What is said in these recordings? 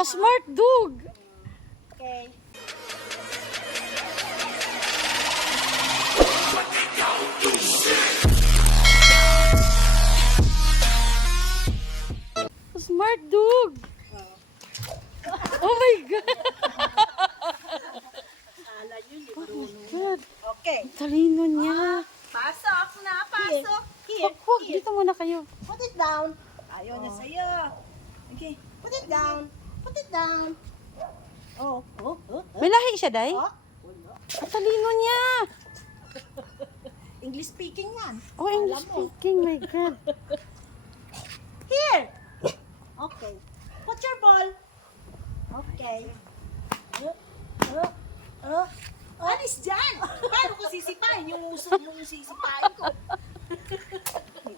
A smart dog. Okay. A smart dog. Oh my God. Ala yun, di Oh my marunong. God. Okay. Talino niya. Pasok na, pasok. Here, Huwag, here. dito muna kayo. Put it down. Ayaw na sa'yo. Okay, put it down. Put it down. Oh, oh, oh. May lahi siya, Day? Oh, Ang talino niya. English speaking yan. Oh, English Alam mo. speaking. My God. Here. Okay. Put your ball. Okay. Alis dyan! Paano ko sisipain? Yung uso mong sisipain ko.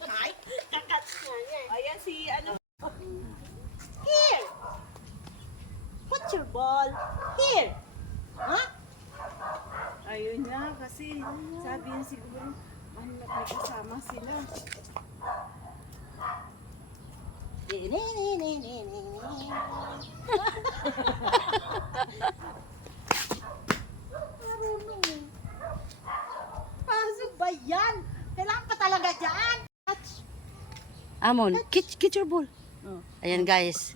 Ay, kakat nga niya. Ayan si ano. Here! Put your ball. Here! Ha? Ayun na, kasi sabi niya siguro, ano may kasama sila. Marunong eh. Pasok ba yan? Kailangan pa talaga dyan. Amon, get your ball. Ayan guys.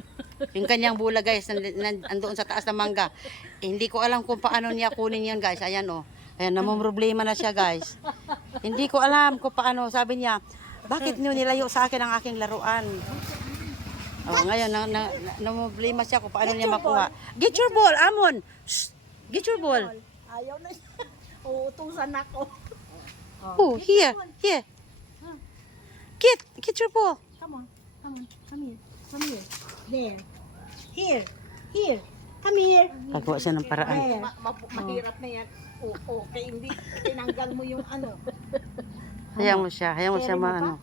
Yung kanyang bula guys, nandoon sa taas ng mangga. Eh, hindi ko alam kung paano niya kunin yan guys. Ayan oh. Ayan, namumroblema na siya guys. Hindi ko alam kung paano. Sabi niya, bakit niyo nilayo sa akin ang aking laruan? Oh, ngayon, namumroblema siya kung paano niya makuha. Get your ball, Amon. Shh. Get your ball. Ayaw na siya. Uutusan ako. Oh, here. Get your ball. Come on. Come here. Come here. There. Here. Come here. Pagawa siya ng paraan. There. Mahirap na yan. Okay, hindi. Tinanggal mo yung ano. Hayaan mo siya maano.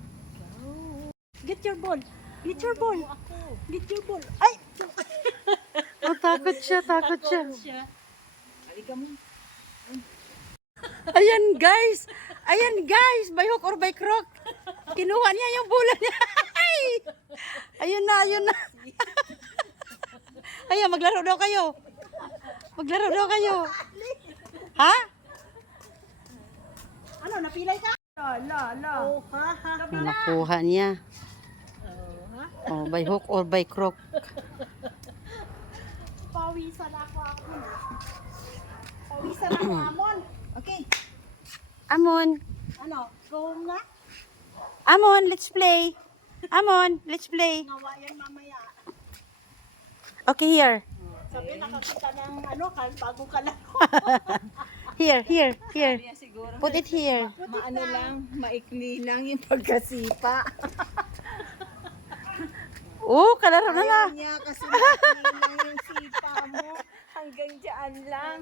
Get your ball. Get your ball. Get your ball. Ay! Oh, takot siya. Halika mo. Ayan guys, by hook or by crook. Kinuha niya yung bola niya. Ayun na. Ayan, maglaro daw kayo. Ha? Ano, napilay ka? La. Oh, ha. Nakuha niya. Oh, by hook or by crook. Pawisan ako Amon. Okay. Amon, Ano, go home na? let's play. Ngawa yan mamaya. Okay, here. Sabi, nakakita ng ano, bago ka lang. Here. Kaya siguro, Put it here. maano lang, maikli lang yung pagkasipa. Oh, kalaro na na. Ayaw niya kasi maikli lang yung sipa mo. Hanggang dyan lang.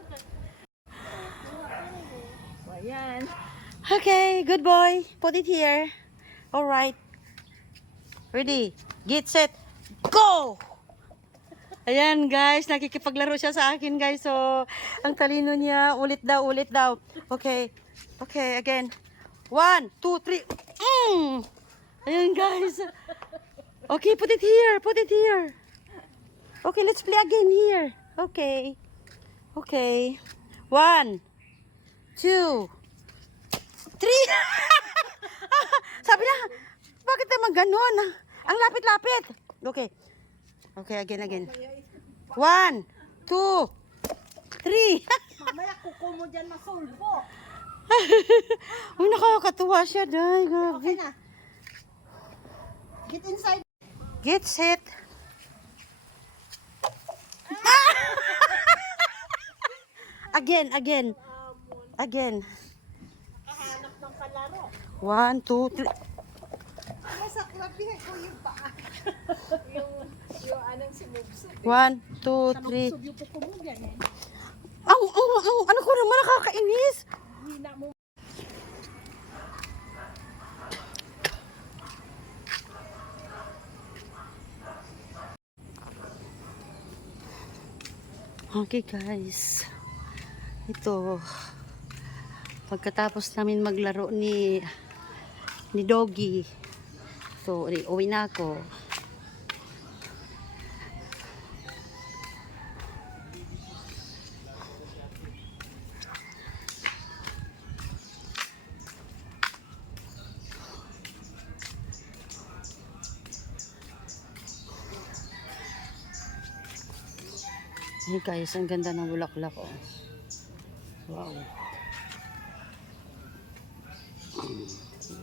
So, ayan. Okay, good boy. Put it here. All right. Ready? Get set. Go! Ayan guys, nakikipaglaro siya sa akin guys. So, ang talino niya. Ulit daw. Okay, again. 1, 2, 3. Ayan guys. Okay, put it here. Okay, let's play again here. Okay. 1, 2, 3. Sabi na, bakit naman ganun? Ang lapit-lapit. Okay, again. 1, 2, 3. Mamaya kuko mo dyan masulbo. Uy, nakakatuwa siya, Day. Grabe. Okay na. Get inside. Get set. Again. Kahanap ng kalaro. 1, 2, 3. Nasa klabihan ko yung paa. Yung anong sinubso. 1, 2, 3. Subyo po ko mo dyan eh. Ano ko naman, nakakainis. Hina mo. Okay guys, ito pagkatapos namin maglaro ni Doggy, so uwi na ako. Hey guys, ang ganda ng bulaklak oh. Wow.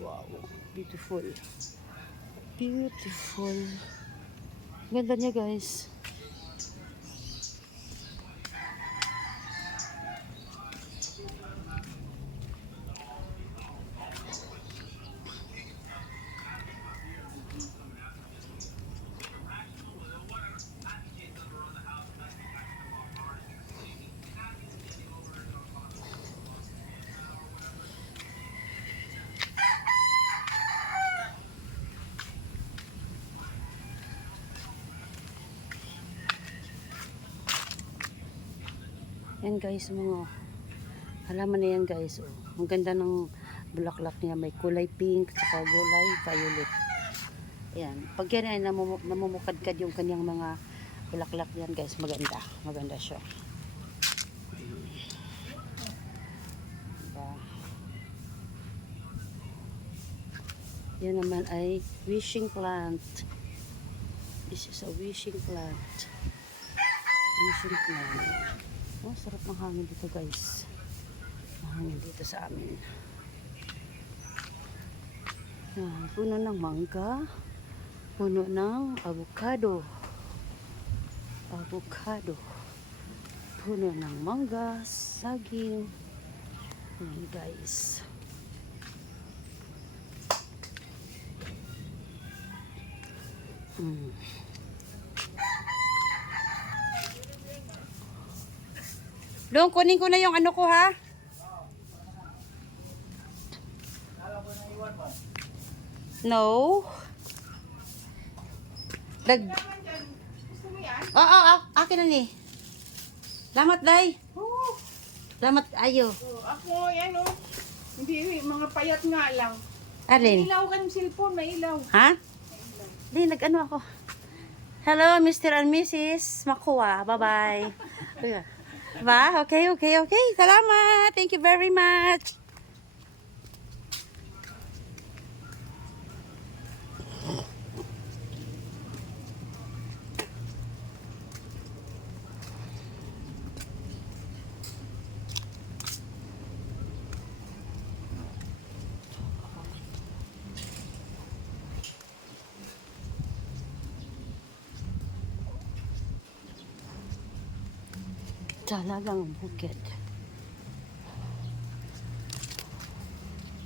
Wow. Beautiful. Beautiful. Ganda niya guys. Yan guys, mga halaman na yan guys. Oh. Ang ganda ng bulaklak niya. May kulay pink, saka kulay violet. Yan. Pag yan ay namumukadkad yung kanyang mga bulaklak yan guys, maganda. Maganda siya. Diba? Yan naman ay wishing plant. This is a wishing plant. Wishing plant. Oh, sarap ng hangin dito guys. Hangin dito sa amin. Yan, puno ng mangga. Puno ng avocado. Avocado. Puno ng mangga, saging. Yan guys. Dong, kunin ko na yung ano ko ha. No. Akin na ni. Salamat, Day. Salamat, ayo. Ako, yan o. Hindi, mga payat nga lang. Alin? Ilaw ka ng cellphone, may ilaw. Ha? Di, nag-ano ako. Hello, Mr. and Mrs. Makua. Bye-bye. Ba? Okay. Salamat. Thank you very much. Dalagang bukid.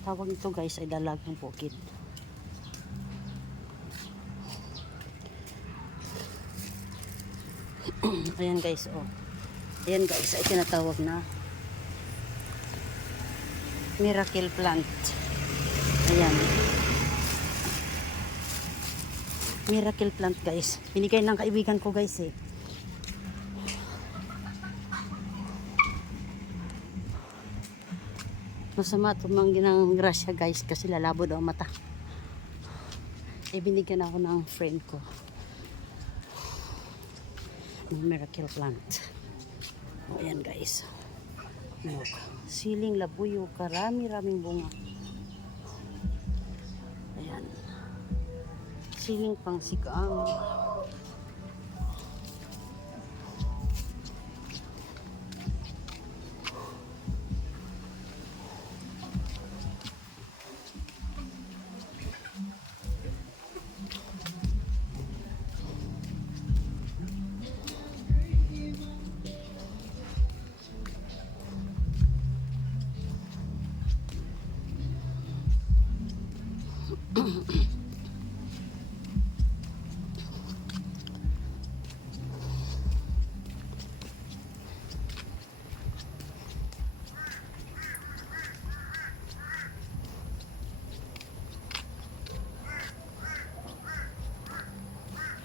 Tawag ito guys ay dalagang bukid. Ayan guys, oh. Ayan guys, ay tinatawag na miracle plant. Ayan. Miracle plant guys. Binigay ng kaibigan ko guys eh. Masama tumanggi ng grasya guys kasi lalabo daw mata. Binigyan ako ng friend ko ng miracle plant. O ayan guys. Look. Siling labuyo, karami-raming bunga. Ayan. Siling pangsigang.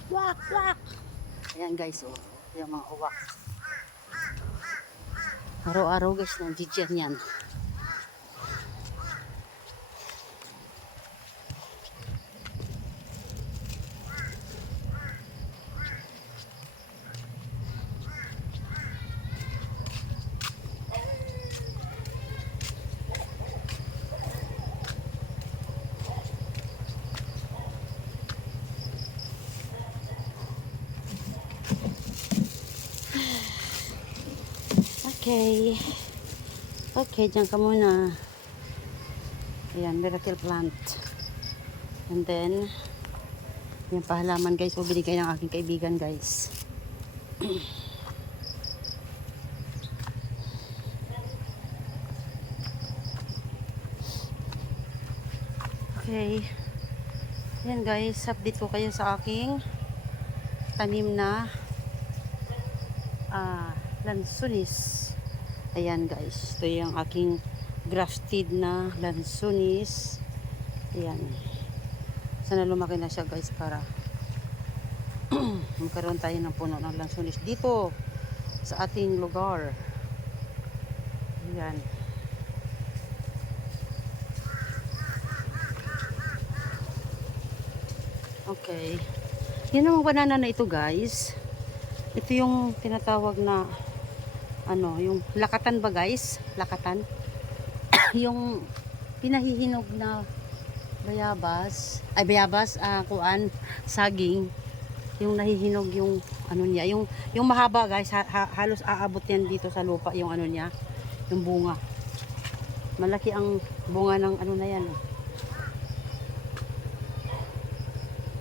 Wak, wak. Ayan guys, oh. Yung mga uwak. Araw-araw guys, nandiyan yan. Okay. Okay, dyan ka muna. Ayan, miracle plant. And then, yung pahalaman guys, o binigay ng aking kaibigan guys. Okay. Ayan guys, update ko kayo sa aking tanim na lansunis. Ayan guys, ito yung aking grafted na lansunis. Ayan. Sana lumaki na siya guys para magkaroon tayo ng puno ng lansunis dito sa ating lugar. Ayan. Okay. Yun ang banana na ito guys. Ito yung tinatawag na ano, yung lakatan ba guys? Lakatan. Yung pinahihinog na bayabas. Ay bayabas, kuan, saging. Yung nahihinog yung ano niya, yung mahaba guys, halos aabot yan dito sa lupa yung ano niya, yung bunga. Malaki ang bunga ng ano na yan.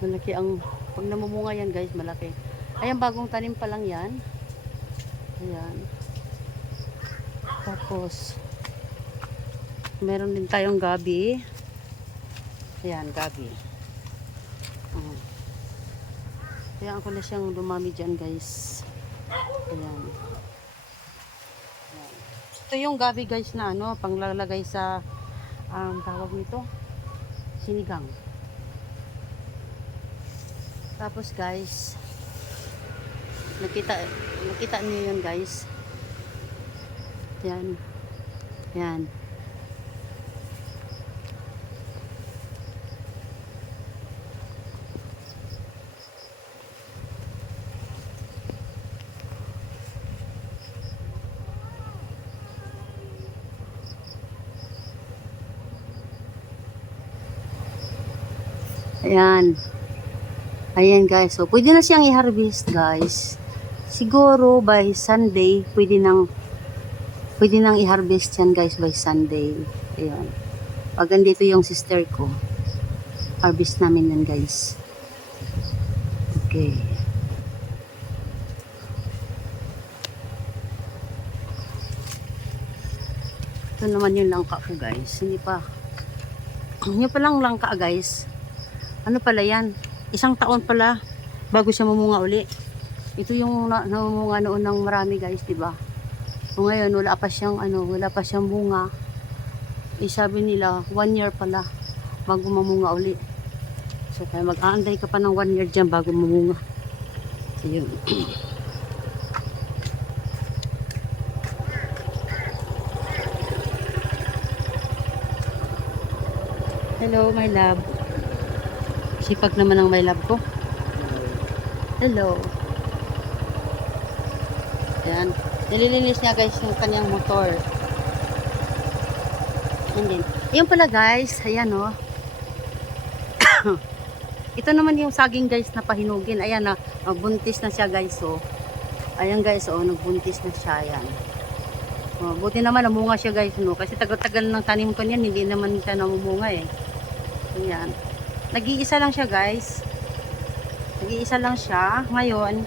Malaki ang, pag namumunga yan guys, malaki. Ayan, bagong tanim pa lang yan. Ayan. Tapos, meron din tayong gabi. Ayan, gabi. Kaya ako na siyang dumami dyan guys. Ayan. Ayan. Ito yung gabi guys na ano, panglalagay sa, tawag nito, sinigang. Tapos guys, nakita niyo yun guys. Yan. Yan. Ayan. Ayan guys, so pwede na siyang i-harvest guys. Siguro by Sunday, pwede nang i-harvest yan guys by Sunday. Ayan. Pag andito yung sister ko, harvest namin yan guys. Okay. Ito naman yung langka ko guys. Hindi pa. Yung palang langka guys. Ano pala yan? Isang taon pala bago siya mamunga uli. Ito yung namumunga noon ng marami guys, 'di ba? So ngayon wala pa siyang bunga. Eh sabi nila 1 year pala bago mamunga uli. So kaya mag-aantay ka pa ng 1 year diyan bago mamunga. Ayun. Hello my love. Sipag naman ang my love ko. Hello. Ayan. Nililinis niya guys yung kanyang motor. And then, yun pala guys. Ayan o. Ito naman yung saging guys na pahinugin. Ayan na. Buntis na siya guys o. Ayan guys o. Nagbuntis na siya. Ayan. Buti naman namunga siya guys. No? Kasi tagal-tagal ng tanim ko niyan. Hindi naman siya namumunga eh. Ayan. Nag-iisa lang siya guys. Nag-iisa lang siya. Ngayon,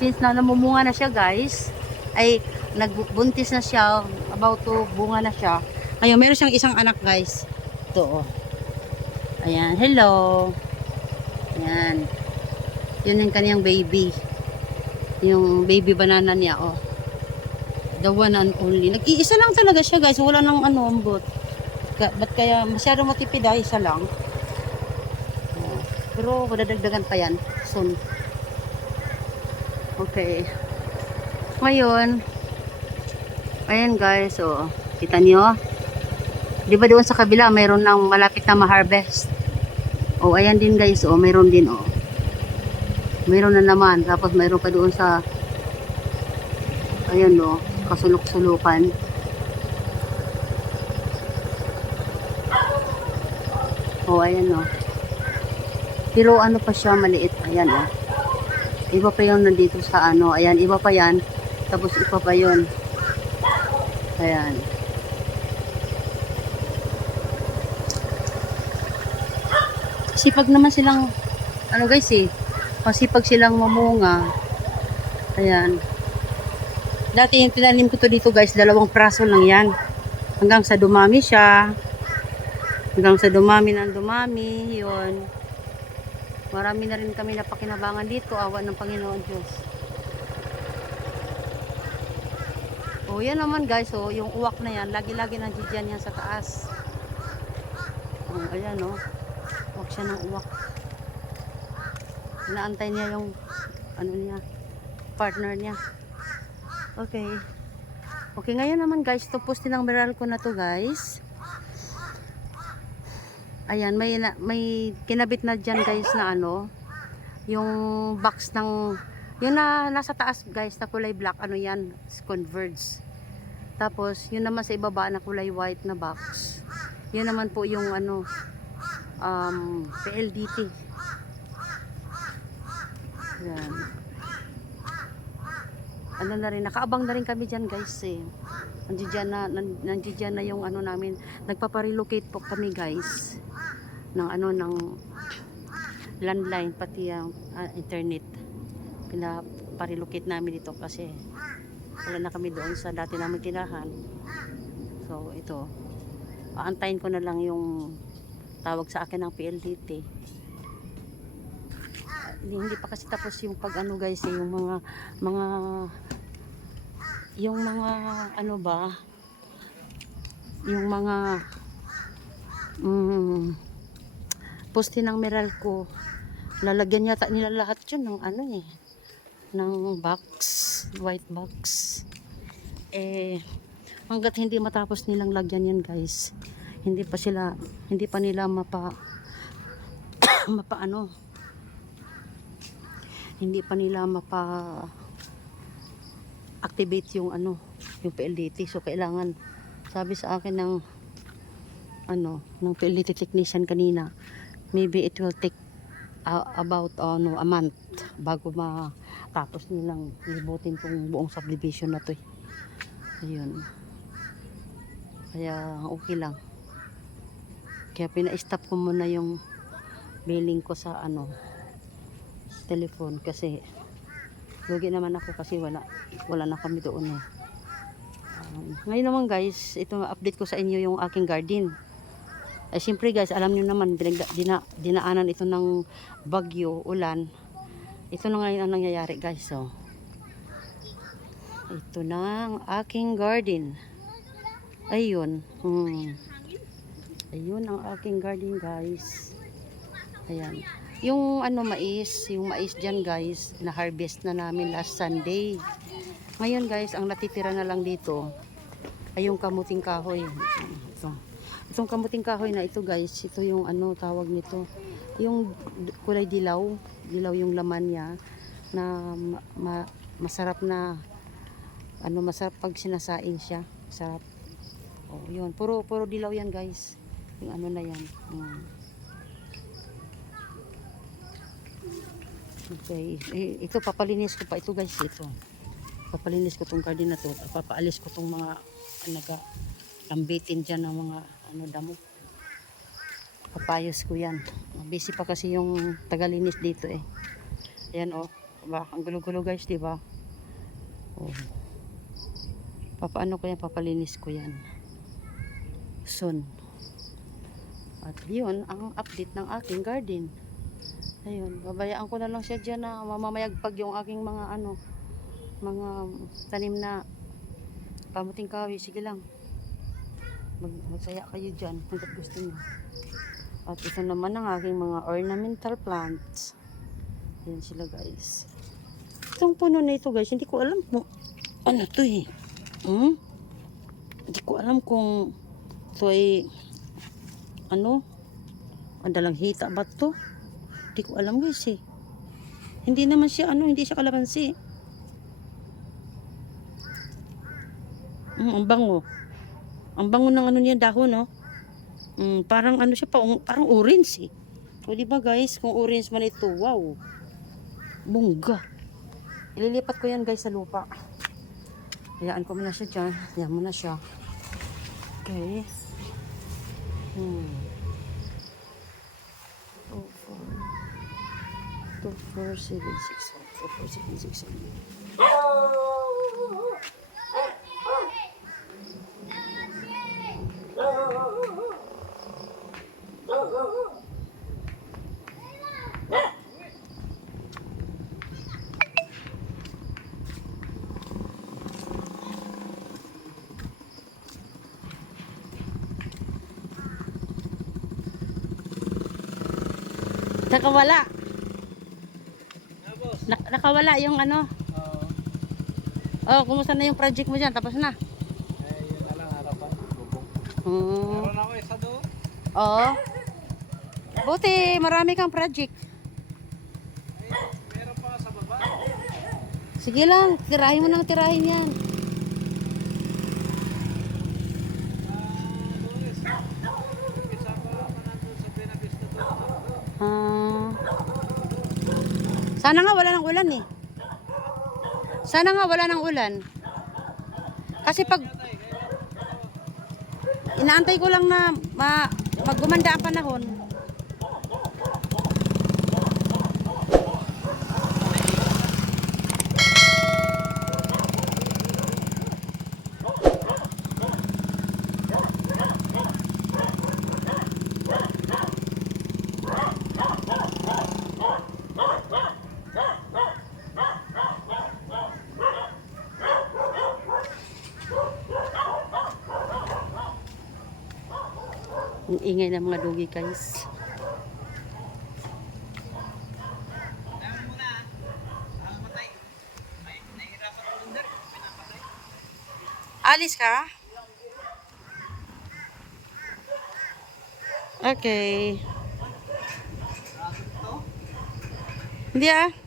since na namumunga na siya guys, ay nagbuntis na siya, about to bunga na siya. Ngayon, meron siyang isang anak guys. Ito oh. Ayan, hello. Ayan. Yun yung kanyang baby. Yung baby banana niya oh. The one and only. Nag-iisa lang talaga siya guys. Wala nang ano, ambot. Ba't kaya masyado matipid ah, isa lang. Pero madadagdagan pa yan soon. Okay. Ngayon, ayan guys, oh, kita nyo? Di ba doon sa kabila, mayroon nang malapit na ma-harvest? Oh, ayan din guys, oh, mayroon din, oh. Mayroon na naman. Tapos mayroon pa doon sa, ayan, oh, kasulok-sulukan. Oh, ayan, oh. Pero ano pa siya, maliit. Ayan, oh. Iba pa yung nandito sa ano. Ayan, iba pa yan. Tapos iba pa yun. Ayan. Sipag naman silang, ano guys eh, masipag silang mamunga. Ayan. Dati yung tinanim ko to dito guys, 2 praso lang yan. Hanggang sa dumami siya. Hanggang sa dumami ng dumami, yun. Marami na rin kami napakinabangan dito, awa ng Panginoon Diyos. O yan naman guys, oh, yung uwak na yan, lagi-lagi nandiyan yan sa taas. Oh, ayan oh. Uwak siya ng uwak. Inaantay niya yung ano niya, partner niya. Okay. Okay, ngayon naman guys, ito postin ng meral ko na to guys. Ayan, may kinabit na dyan guys na ano, yung box ng, yun na nasa taas guys na kulay black, ano yan, Converge. Tapos, yun naman sa ibaba na kulay white na box. Yun naman po yung ano, PLDT. Yan. Ano na rin, nakaabang na rin kami dyan guys eh. Nandiyan na yung ano namin. Nagpaparelocate po kami guys. Ng ano, ng landline, pati ang internet. Pinaparelocate namin dito kasi wala na kami doon sa dati namin tirahan. So ito, aantayin ko na lang yung tawag sa akin ng PLDT. Hindi pa kasi tapos yung pag ano guys eh, yung mga ano ba, yung mga poste ng meral ko, lalagyan yata nila lahat yun ng ano eh, ng box, white box. Eh hangga't hindi matapos nilang lagyan yan guys, hindi pa nila ano, hindi pa nila activate yung ano, yung PLDT. So kailangan, sabi sa akin ng ano, ng PLDT technician kanina, maybe it will take about a month bago matapos nilang libutin tong buong subdivision na to eh. Ayun. Kaya okay lang. Kaya pina-stop ko muna yung billing ko sa ano, telephone kasi lugi naman ako kasi wala na kami doon eh. Ngayon naman guys, ito update ko sa inyo yung aking garden. Ay siyempre guys, alam niyo naman dinaanan ito ng bagyo, ulan. Ito na ngayon ang nangyayari guys. So, ito na ang aking garden. Ayun. Ayun ang aking garden guys. Ayan. Yung ano yung mais dyan guys, na-harvest na namin last Sunday. Ngayon guys, ang natitira na lang dito ay yung kamuting kahoy. Itong kamuting kahoy na ito guys, ito yung ano tawag nito, yung kulay dilaw yung laman niya na masarap na ano, masarap pag sinasain siya. Sarap. Oh, yun. Puro dilaw yan guys. Yung ano na yan. Okay, ito papalinis ko pa ito guys, ito. Papalinis ko tong garden na to, papaalis ko tong mga lambitin diyan ng mga ano damo. Papayos ko yan. Busy pa kasi yung tagalinis dito eh. Ayan oh, diba? Ang gulo-gulo guys, di ba? Oh. Papaano ko yan, papalinis ko yan soon. At yun ang update ng aking garden. Ayun, babayaan ko na lang siya dyan na mamamayagpag yung aking mga ano, mga tanim na kamuting kahoy. Sige lang, magsaya kayo dyan hanggat gusto nyo. At ito naman ang aking mga ornamental plants. Yan sila guys. Itong puno na ito guys, hindi ko alam kung ano to eh. Hindi ko alam kung ito ay ano, andalang hita ba to? Hindi ko alam guys eh. Hindi naman siya ano, hindi siya kalamansi. Ang bango. Ang bango ng ano niya, dahon no. Parang ano siya, parang orange eh. O di ba guys, kung orange man ito, wow. Bongga. Ililipat ko yan guys sa lupa. Hayaan ko muna siya dyan. Hayaan mo na siya. Okay. 2476. Nakawala. Nakawala yung ano. Oh, kumusta na yung project mo dyan? Tapos na? Yun na lang harapan. Bubong. Hmm. Meron ako isa doon. Oo. Buti, marami kang project. Meron pa sa baba. Sige lang, tirahin mo nang tirahin yan. Luis. Isa pa ako nandun sa Benavista doon. Sana nga wala ng ulan eh. Sana nga wala ng ulan. Kasi pag inaantay ko lang na maggumanda ang panahon. Ang ingay ng mga dugi guys. Alis ka? Okay. Hindi ah.